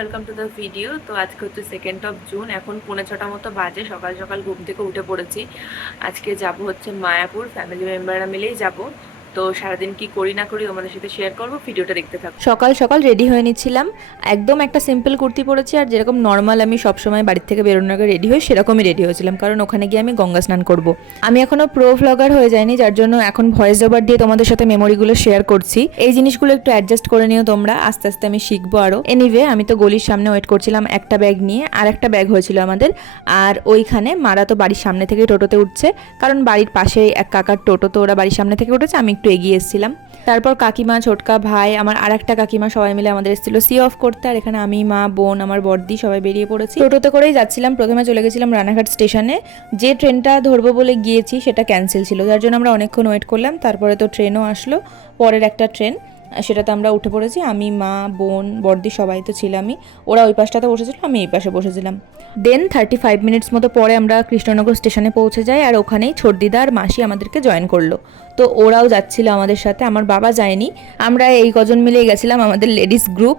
Welcome to the video. তো আজকে হচ্ছে 2nd অফ জুন, এখন 5:45 মতো বাজে। সকাল সকাল ঘুম থেকে উঠে পড়েছি। আজকে যাব হচ্ছে মায়াপুর, ফ্যামিলি মেম্বাররা মিলেই যাব। তো সারাদিন কি করি না করি তোমাদের সাথে শেয়ার করবো, ভিডিওটা দেখতে থাকো। সকাল সকাল রেডি হয়ে নিচ্ছিলাম। একদম একটা সিম্পল কুর্তি পরেছি, আর যেরকম নর্মাল আমি সবসময় বাড়ির থেকে বেরোনোর আগে রেডি হই সেরকমই রেডি হয়েছিলাম, কারণ ওখানে গিয়ে আমি গঙ্গা স্নান করব। আমি এখনো প্রো ভ্লগার হয়ে যাইনি, যার জন্য এখন ভয়েস ওভার দিয়ে তোমাদের সাথে মেমোরিগুলো শেয়ার করছি। এই জিনিসগুলো একটু অ্যাডজাস্ট করে নিও তোমরা, আস্তে আস্তে আমি শিখবো আরও। এনিওয়ে, আমি তো গলির সামনে ওয়েট করছিলাম একটা ব্যাগ নিয়ে, আর একটা ব্যাগ হয়েছিল আমাদের। আর ওইখানে মারা তো বাড়ির সামনে থেকে টোটোতে উঠছে, কারণ বাড়ির পাশে এক কাকার টোটো, তো ওরা বাড়ির সামনে থেকে উঠেছে, আমি একটু এগিয়ে এসেছিলাম। তারপর কাকিমা, ছোটকা ভাই, আমার আর একটা কাকিমা সবাই মিলে আমাদের এসেছিল সি অফ করতে। আর এখানে আমি, মা, বোন, আমার বড়দি সবাই বেরিয়ে পড়েছি। টোটোতে করেই যাচ্ছিলাম। প্রথমে চলে গেছিলাম রানাঘাট স্টেশনে। যে ট্রেনটা ধরবো বলে গিয়েছি সেটা ক্যান্সেল ছিল, যার জন্য আমরা অনেকক্ষণ ওয়েট করলাম। তারপরে তো ট্রেনও আসলো, পরের একটা ট্রেন, সেটাতে আমরা উঠে পড়েছি। আমি, মা, বোন, বড়দি সবাই তো ছিলামই। ওরা ওই পাশটাতে বসেছিল, আমি এই পাশে বসেছিলাম। দেন 35 মিনিটস মতো পরে আমরা কৃষ্ণনগর স্টেশনে পৌঁছে যাই, আর ওখানেই ছোটদিদা আর মাসি আমাদেরকে জয়েন করলো। তো ওরাও যাচ্ছিল আমাদের সাথে, আমার বাবা যায়নি। আমরা এই কজন মিলেই গেছিলাম, আমাদের লেডিস গ্রুপ।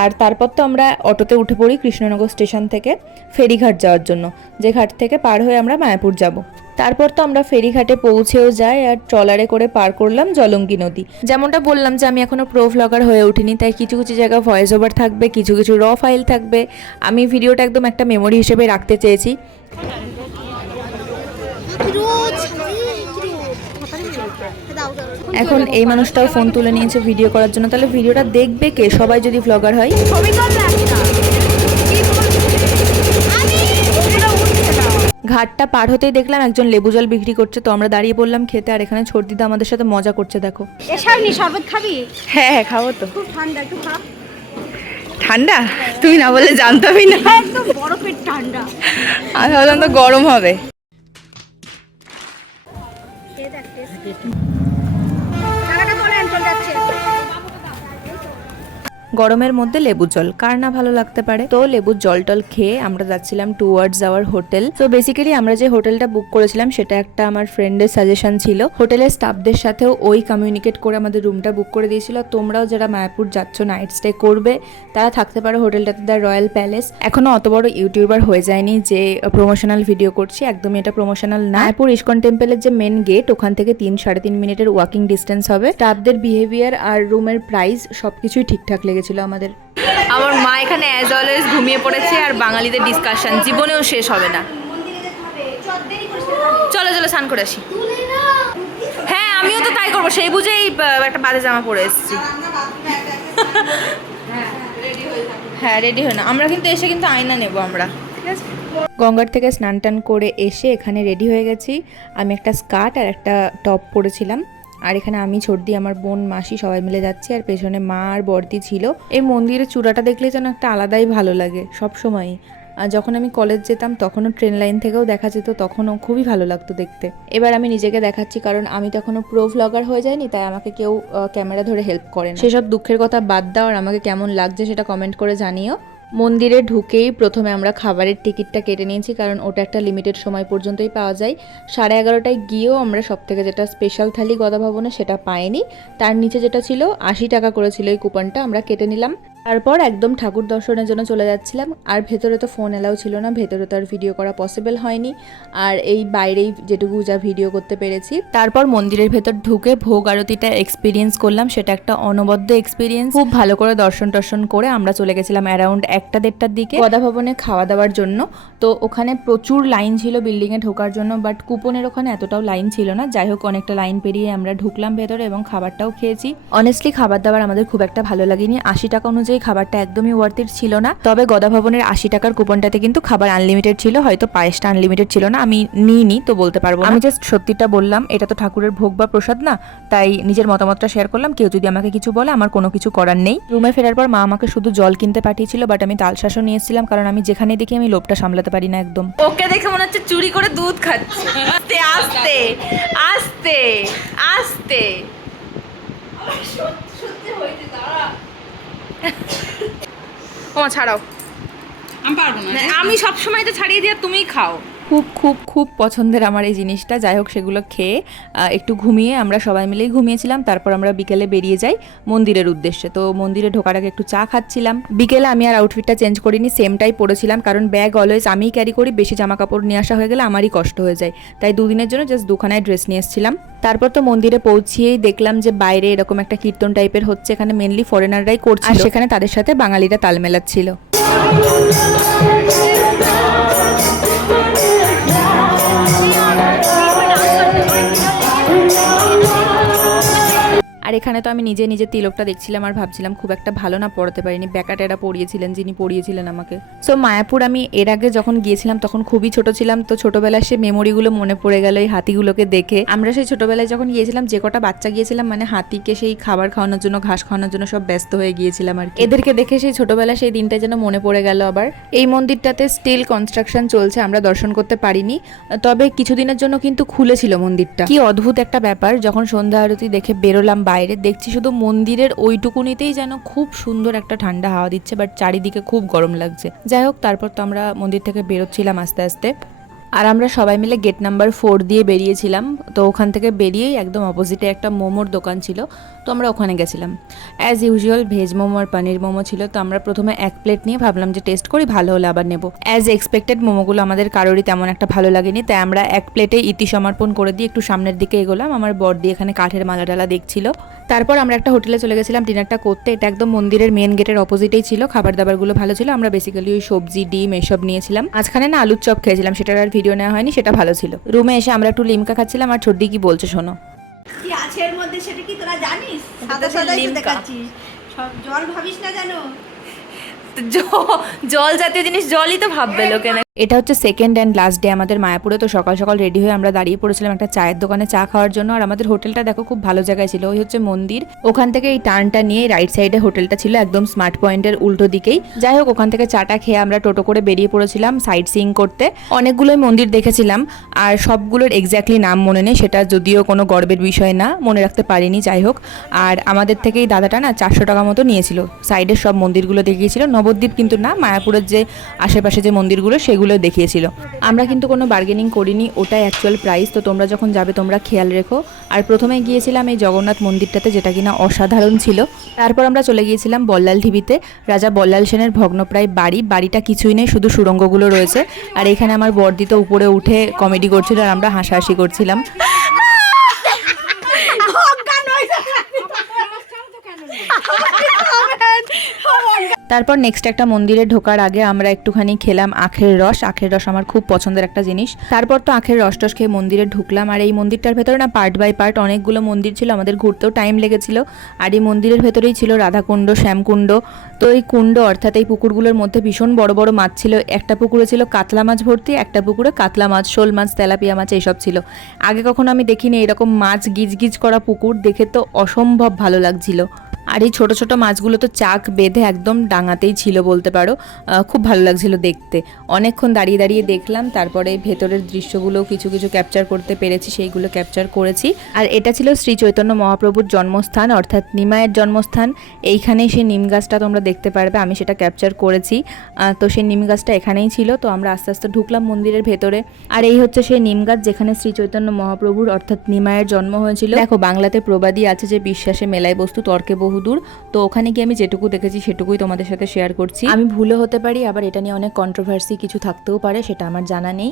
আর তারপর তো আমরা অটোতে উঠে পড়ি কৃষ্ণনগর স্টেশন থেকে ফেরিঘাট যাওয়ার জন্য, যে ঘাট থেকে পার হয়ে আমরা মায়াপুর যাব। তারপর তো আমরা ফেরিঘাটে পৌঁছেও যাই, আর ট্রলারে করে পার করলাম জলঙ্গি নদী। যেমনটা বললাম যে আমি এখনো প্রো ভ্লগার হয়ে উঠিনি, তাই কিছু কিছু জায়গা ভয়েস ওভার থাকবে, কিছু কিছু র ফাইল থাকবে। আমি ভিডিওটা একদম একটা মেমোরি হিসেবে রাখতে চেয়েছি। এখন এই মানুষটাও ফোন তুলে নিয়েছে ভিডিও করার জন্য, তাহলে ভিডিওটা দেখবে কে? সবাই যদি ভ্লগার হয়। ঘাটটা পার হতেই দেখলাম একজন লেবু জল বিক্রি করছে, তো আমরা দাঁড়িয়ে পড়লাম খেতে। আর এখানে ছোটদিদা আমাদের সাথে মজা করছে, দেখো। এসাইনি শরবত খাবি? হ্যাঁ হ্যাঁ, খাবো তো। খুব ঠান্ডা, একটু খা। ঠান্ডা? তুমি না বলে জানতামই না। একদম বরফের ঠান্ডা। আমি ভাবলাম তো গরম হবে। খেয়ে দেখ টেস্ট। টাকাটা বলেন চলে যাচ্ছে। গরমের মধ্যে লেবু জল কার না ভালো লাগতে পারে। তো লেবুর জল টল খেয়ে আমরা যাচ্ছিলাম টুয়ার্ডস আওয়ার হোটেল। তো বেসিক্যালি আমরা যে হোটেলটা বুক করেছিলাম সেটা একটা আমার ফ্রেন্ডের সাজেশন ছিল। হোটেলের স্টাফদের সাথেও ওই কমিউনিকেট করে আমাদের রুমটা বুক করে দিয়েছিল। তোমরাও যারা মায়াপুর যাচ্ছ, নাইট স্টে করবে, তারা থাকতে পারো হোটেলটাতে, দ্য রয়্যাল প্যালেস। এখনো অত বড় ইউটিউবার হয়ে যায়নি যে প্রমোশনাল ভিডিও করছি, একদমই এটা প্রমোশনাল না। মায়াপুর ইস্কন টেম্পলের যে মেন গেট, ওখান থেকে 3-3.5 মিনিটের ওয়াকিং ডিস্টেন্স হবে। স্টাফদের বিহেভিয়ার আর রুমের প্রাইস সবকিছুই ঠিকঠাক লেগেছিল আমাদের। আমার মা এখানে অ্যাজ অলওয়েজ ঘুমিয়ে পড়েছে, আর বাঙালিদের ডিসকাশন জীবনেও শেষ হবে না। চলো চলো স্নান করে আসি। হ্যাঁ, আমিও তো তাই করবো, সেই বুঝেই একটা বাজে জামা পরে এসেছি। হ্যাঁ, রেডি হয় না। আমরা কিন্তু এসে কিন্তু আয়না নেব আমরা, ঠিক আছে? গঙ্গার থেকে স্নান টান করে এসে এখানে রেডি হয়ে গেছি। আমি একটা স্কার্ট আর একটা টপ পরেছিলাম। আর এখানে আমি, ছোটদি, আমার বোন, মাসি সবাই মিলে যাচ্ছি, আর পেছনে মা আর বড়দি ছিল। এই মন্দিরের চূড়াটা দেখলে যেন একটা আলাদাই ভালো লাগে সব সময়ই। আর যখন আমি কলেজ যেতাম তখনও ট্রেন লাইন থেকেও দেখা যেত, তখনও খুবই ভালো লাগতো দেখতে। এবার আমি নিজেকে দেখাচ্ছি, কারণ আমি তখনও প্রো ভ্লগার হয়ে যাইনি, তাই আমাকে কেউ ক্যামেরা ধরে হেল্প করে না। সেসব দুঃখের কথা বাদ দাও, আর আমাকে কেমন লাগছে সেটা কমেন্ট করে জানিও। মন্দিরে ঢুকেই প্রথমে আমরা খাবারের টিকিটটা কেটে নিয়েছি, কারণ ওটা একটা লিমিটেড সময় পর্যন্তই পাওয়া যায়। 11:30টায় গিয়েও আমরা সব থেকে যেটা স্পেশাল থালি গদা ভবনে সেটা পাইনি। তার নিচে যেটা ছিল 80 টাকা করেছিল, এই কুপনটা আমরা কেটে নিলাম। তারপর একদম ঠাকুর দর্শনের জন্য চলে যাচ্ছিলাম। আর ভেতরে তো ফোন এলাও ছিল না, ভেতরে তো আর ভিডিও করা পসিবল হয়নি। আর এই বাইরেই যেটুকু যা ভিডিও করতে পেরেছি। তারপর মন্দিরের ভেতর ঢুকে ভোগ আরতিটা এক্সপিরিয়েন্স করলাম, সেটা একটা অনবদ্য এক্সপিরিয়েন্স। খুব ভালো করে দর্শন টর্শন করে আমরা চলে গেছিলাম অ্যারাউন্ড 1-1:30টার দিকে গদা ভবনে খাওয়া দাওয়ার জন্য। তো ওখানে প্রচুর লাইন ছিল বিল্ডিংয়ে ঢোকার জন্য, বাট কুপনের ওখানে এতটাও লাইন ছিল না। যাই হোক, অনেকটা লাইন পেরিয়ে আমরা ঢুকলাম ভেতরে এবং খাবারটাও খেয়েছি। অনেস্টলি খাবার দাবার আমাদের খুব একটা ভালো লাগেনি। 80 টাকা অনুযায়ী খাবারটা একদমই ওয়ার্থ ইট ছিল না। তবে গদা ভবনের 80 টাকার কুপনটাতে কিন্তু খাবার আনলিমিটেড ছিল, হয়তো পায়েসটা আনলিমিটেড ছিল না, আমি নিইনি তো বলতে পারবো না। আমি জাস্ট সত্যিটা বললাম, এটা তো ঠাকুরের ভোগ বা প্রসাদ না, তাই নিজের মতামতটা শেয়ার করলাম। কেউ যদি আমাকে কিছু বলে, আমার কোনো কিছু করার নেই। রুমে ফেরার পর মা আমাকে শুধু জল কিনতে পাঠিয়েছিল, বাট আমি তালশাঁসও নিয়ে এসেছিলাম, কারণ আমি যেখানে দেখি আমি লোভটা সামলাতে পারি না একদম। ওকে দেখে মনে হচ্ছে চুরি করে দুধ খাচ্ছে। আস্তে আস্তে আস্তে আস্তে। ওমা ছাড়াও, আমি পারবো না। আমি সব সময় তো ছাড়িয়ে দিয়ে তুমিই খাও। খুব খুব খুব পছন্দের আমার এই জিনিসটা। যাই হোক, সেগুলো খেয়ে একটু ঘুমিয়ে আমরা সবাই মিলেই ঘুমিয়েছিলাম। তারপর আমরা বিকেলে বেরিয়ে যাই মন্দিরের উদ্দেশ্যে। তো মন্দিরে ঢোকার আগে একটু চা খাচ্ছিলাম। বিকেলে আমি আর আউটফিটটা চেঞ্জ করিনি, সেমটাই পরেছিলাম, কারণ ব্যাগ অলওয়েজ আমিই ক্যারি করি, বেশি জামা কাপড় নিয়ে আসা হয়ে গেলে আমারই কষ্ট হয়ে যায়। তাই দুদিনের জন্য জাস্ট দুখানায় ড্রেস নিয়ে এসেছিলাম। তারপর তো মন্দিরে পৌঁছিয়েই দেখলাম যে বাইরে এরকম একটা কীর্তন টাইপের হচ্ছে, এখানে মেনলি ফরেনাররাই করছে, আর সেখানে তাদের সাথে বাঙালিরা তাল মেলাচ্ছিল। আর এখানে তো আমি নিজে নিজে তিলকটা দেখছিলাম আর ভাবছিলাম খুব একটা ভালো না পড়াতে পারিনি, ব্যাকাটেরা পড়িয়েছিলেন যিনি পড়িয়েছিলেন আমাকে। সো মায়াপুর আমি এর আগে যখন গিয়েছিলাম তখন খুবই ছোট ছিলাম, তো ছোটবেলায় সে মেমোরিগুলো মনে পড়ে গেল এই হাতিগুলোকে দেখে। আমরা সেই ছোটবেলায় যখন গিয়েছিলাম, যে কটা বাচ্চা গিয়েছিলাম, মানে হাতিকে সেই খাবার খাওয়ানোর জন্য, ঘাস খাওয়ানোর জন্য সব ব্যস্ত হয়ে গিয়েছিলাম আর কি। এদেরকে দেখে সেই ছোটবেলায় সেই দিনটা যেন মনে পড়ে গেল আবার। এই মন্দিরটাতে স্টিল কনস্ট্রাকশন চলছে, আমরা দর্শন করতে পারিনি, তবে কিছুদিনের জন্য কিন্তু খুলেছিল মন্দিরটা। কি অদ্ভুত একটা ব্যাপার, যখন সন্ধ্যা আরতি দেখে বেরোলাম বাইরে, দেখছি শুধু মন্দিরের ওইটুকুনিতেই যেন খুব সুন্দর একটা ঠান্ডা হাওয়া দিচ্ছে, বাট চারিদিকে খুব গরম লাগছে। যাই হোক, তারপর তো আমরা মন্দির থেকে বেরোচ্ছিলাম আস্তে আস্তে, আর আমরা সবাই মিলে গেট নাম্বার 4 দিয়ে বেরিয়েছিলাম। তো ওখান থেকে বেরিয়েই একদম অপোজিটে একটা মোমোর দোকান ছিল, তো আমরা ওখানে গেছিলাম। অ্যাজ ইউজুয়াল ভেজ মোমো আর পনির মোমো ছিল, তো আমরা প্রথমে এক প্লেট নিয়ে ভাবলাম যে টেস্ট করি, ভালো হলে আবার নেব। অ্যাজ এক্সপেক্টেড মোমোগুলো আমাদের কারোরই তেমন একটা ভালো লাগেনি, তাই আমরা এক প্লেটে ইতি সমর্পণ করে দিয়ে একটু সামনের দিকে এগোলাম। আমার বড়দি এখানে কাঠের মালা টালা দেখছিল। তারপর আমরা একটা হোটেলে চলে গেছিলাম ডিনারটা করতে। এটা একদম মন্দিরের মেন গেটের অপোজিটেই ছিল। খাবার দাবারগুলো ভালো ছিল। আমরা বেসিক্যালি ওই সবজি, ডিম এসব নিয়েছিলাম। মাঝখানে না আলুর চপ খেয়েছিলাম, সেটার আর ভিডিও নেওয়া হয়নি, সেটা ভালো ছিল। রুমে এসে আমরা একটু লিমকা খাচ্ছিলাম, আর ছোটদি কি বলছে শোনো। কি আছে এর মধ্যে সেটা কি তোরা জানিস? সাদা সাদাই তো দেখাচ্ছিস, সব জল ভাবিস না জানো? জল জাতীয় জিনিস জলই তো ভাববে লোকে না। এটা হচ্ছে সেকেন্ড অ্যান্ড লাস্ট ডে আমাদের মায়াপুরে। তো সকাল সকাল রেডি হয়ে আমরা দাঁড়িয়ে পড়েছিলাম একটা চায়ের দোকানে চা খাওয়ার জন্য। আর আমাদের হোটেলটা দেখো খুব ভালো জায়গায় ছিল, ওই হচ্ছে মন্দির। ওখান থেকে এই টার্নটা নিয়ে রাইট সাইডে হোটেলটা ছিল, একদম স্মার্ট পয়েন্টের উল্টো দিকেই। যাই হোক, ওখান থেকে চাটা খেয়ে আমরা টোটো করে বেরিয়ে পড়েছিলাম সাইট সিইং করতে। অনেকগুলোই মন্দির দেখেছিলাম, আর সবগুলোর এক্স্যাক্টলি নাম মনে নেই, সেটা যদিও কোনো গর্বের বিষয় না, মনে রাখতে পারিনি। যাই হোক, আর আমাদের থেকে এই দাদাটা না 400 টাকা মতো নিয়েছিল, সাইডের সব মন্দিরগুলো দেখিয়েছিল। নবদ্বীপ কিন্তু না, মায়াপুরের যে আশেপাশে যে মন্দিরগুলো সেগুলো দেখিয়েছিল। আমরা কিন্তু কোনো বার্গেনিং করিনি, ওটাই অ্যাকচুয়াল প্রাইস। তো তোমরা যখন যাবে তোমরা খেয়াল রেখো। আর প্রথমে গিয়েছিলাম এই জগন্নাথ মন্দিরটাতে, যেটা কিনা অসাধারণ ছিল। তারপর আমরা চলে গিয়েছিলাম বল্লাল ঢিবিতে, রাজা বল্লাল সেনের ভগ্নপ্রায় বাড়ি। বাড়িটা কিছুই নেই, শুধু সুড়ঙ্গগুলো রয়েছে। আর এখানে আমার বর্দি তো উপরে উঠে কমেডি করছিল, আর আমরা হাসাহাসি করছিলাম। তারপর নেক্সট একটা মন্দিরে ঢোকার আগে আমরা একটুখানি খেলাম আখের রস। আখের রস আমার খুব পছন্দের একটা জিনিস। তারপর তো আখের রস টস খেয়ে মন্দিরে ঢুকলাম। আর এই মন্দিরটার ভেতরে না পার্ট বাই পার্ট অনেকগুলো মন্দির ছিল, আমাদের ঘুরতেও টাইম লেগেছিল। আর এই মন্দিরের ভেতরেই ছিল রাধাকুণ্ড, শ্যামকুণ্ড। তো এই কুণ্ড অর্থাৎ এই পুকুরগুলোর মধ্যে ভীষণ বড় বড় মাছ ছিল। একটা পুকুরে ছিল কাতলা মাছ ভর্তি, একটা পুকুরে কাতলা মাছ, শোল মাছ, তেলাপিয়া মাছ এইসব ছিল। আগে কখনো আমি দেখিনি এরকম মাছ গিজ গিজ করা পুকুর, দেখে তো অসম্ভব ভালো লাগছিল। আর এই ছোটো ছোটো মাছগুলো তো চাক বেঁধে একদম ডাঙাতেই ছিল বলতে পারো। খুব ভালো লাগছিল দেখতে। অনেকক্ষণ দাঁড়িয়ে দাঁড়িয়ে দেখলাম, তারপরে ভেতরের দৃশ্যগুলো কিছু কিছু ক্যাপচার করতে পেরেছি, সেইগুলো ক্যাপচার করেছি। আর এটা ছিল শ্রী চৈতন্য মহাপ্রভুর জন্মস্থান, অর্থাৎ নিমায়ের জন্মস্থান। এইখানেই সেই নিম গাছটা তোমরা দেখতে পারবে, আমি সেটা ক্যাপচার করেছি। তো সেই নিম গাছটা এখানেই ছিল। তো আমরা আস্তে আস্তে ঢুকলাম মন্দিরের ভেতরে। আর এই হচ্ছে সেই নিম গাছ যেখানে শ্রী চৈতন্য মহাপ্রভুর অর্থাৎ নিমায়ের জন্ম হয়েছিল। দেখো, বাংলাতে প্রবাদই আছে যে বিশ্বাসে মেলায় বস্তু তর্কে বহুদূর। তো ওখানে গিয়ে আমি যেটুকু দেখেছি সেটুকুই তোমাদের সাথে শেয়ার করছি। আমি ভুলও হতে পারি, আবার এটা নিয়ে অনেক কন্ট্রোভার্সি কিছু থাকতেও পারে, সেটা আমার জানা নেই।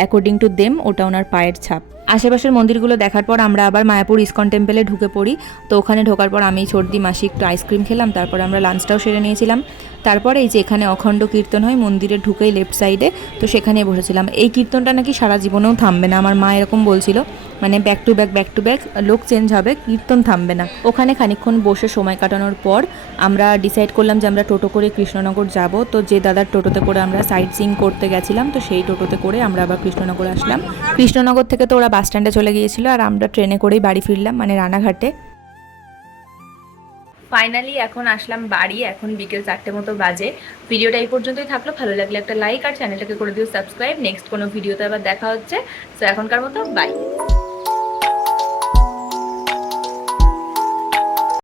অ্যাকর্ডিং টু দেম ওটা ওনার পায়ের ছাপ। আশেপাশের মন্দিরগুলো দেখার পর আমরা আবার মায়াপুর ইসকন টেম্পলে ঢুকে পড়ি। তো ওখানে ঢোকার পর আমি, সর্দি, মাসি একটু আইসক্রিম খেলাম। তারপর আমরা লাঞ্চটাও সেরে নিয়েছিলাম। তারপরে এই যে এখানে অখণ্ড কীর্তন হয় মন্দিরে ঢুকেই লেফট সাইডে, তো সেখানে বসেছিলাম। এই কীর্তনটা নাকি সারা জীবনেও থামবে না, আমার মা এরকম বলছিল, মানে ব্যাক টু ব্যাক লোক চেঞ্জ হবে, কীর্তন থামবে না। ওখানে খানিকক্ষণ বসে সময় কাটানোর পর আমরা ডিসাইড করলাম যে আমরা টোটো করে কৃষ্ণনগর যাব। তো যে দাদার টোটোতে করে আমরা সাইট সিইং করতে গেছিলাম, তো সেই টোটোতে করে আমরা আবার কৃষ্ণনগর আসলাম। কৃষ্ণনগর থেকে তো ওরা বাস স্ট্যান্ডে চলে গিয়েছিল, আর আমরা ট্রেনে করেই বাড়ি ফিরলাম, মানে রানাঘাটে। ফাইনালি এখন আসলাম বাড়ি, এখন বিকেল 4টে মতো বাজে। ভিডিওটা এই পর্যন্তই থাকলো, ভালো লাগলে একটা লাইক আর চ্যানেলটাকে করে দিও সাবস্ক্রাইব। নেক্সট কোনো ভিডিওতে আবার দেখা হচ্ছে। তো এখনকার মতো বাই।